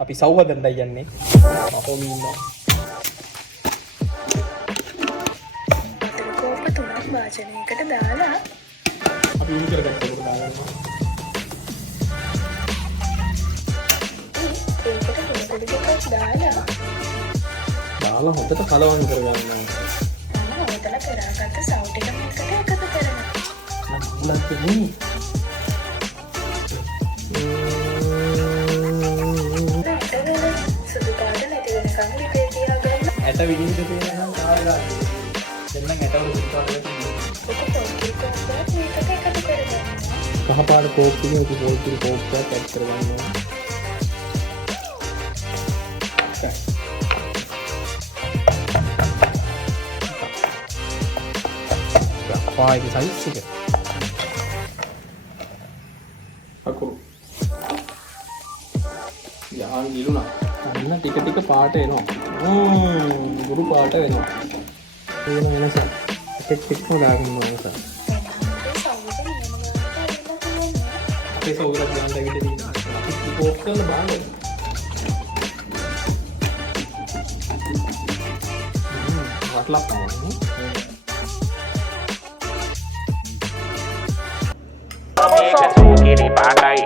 අපි සව් හදන්නයි යන්නේ. මහෝමි ඉන්නවා. කෝප තුනක් වාචනයකට දාලා අපි ඉනි කරගත්ත කොට දාගන්නවා. ඒකට ලුණු ටිකක් දාලා හොඳට කලවම් කරගන්නවා. ඔතන පෙරාගත්ත සව් ටික මේකට එකතු කරනවා. ලක්කනේ. සුදු පාට නැති වෙනකන් ලිපේ තියාගන්න. ඇට විනිවිද තියෙනවා කාලා. දෙන්නම් ඇටවල සුදු පාට ඒක පොඩි කොටයක් මේකට එකතු කරගන්න. කහ පාට කෝප්පියක පොඩි කෝප්පයක් ඇඩ් කරගන්නවා. පායි සයිස් එක. අකුරු. යහන් ගිලුණා. අන්න ටික ටික පාට එනවා. ගුරු පාට වෙනවා. ඒක වෙනස. ටික ටිකම දාගන්න ඕනස. අපේ සෞරත් ගන්න දෙවිද දිනවා. අපි කෝප් කරලා බලන්න. වටලක් තමයි. Kiri pandai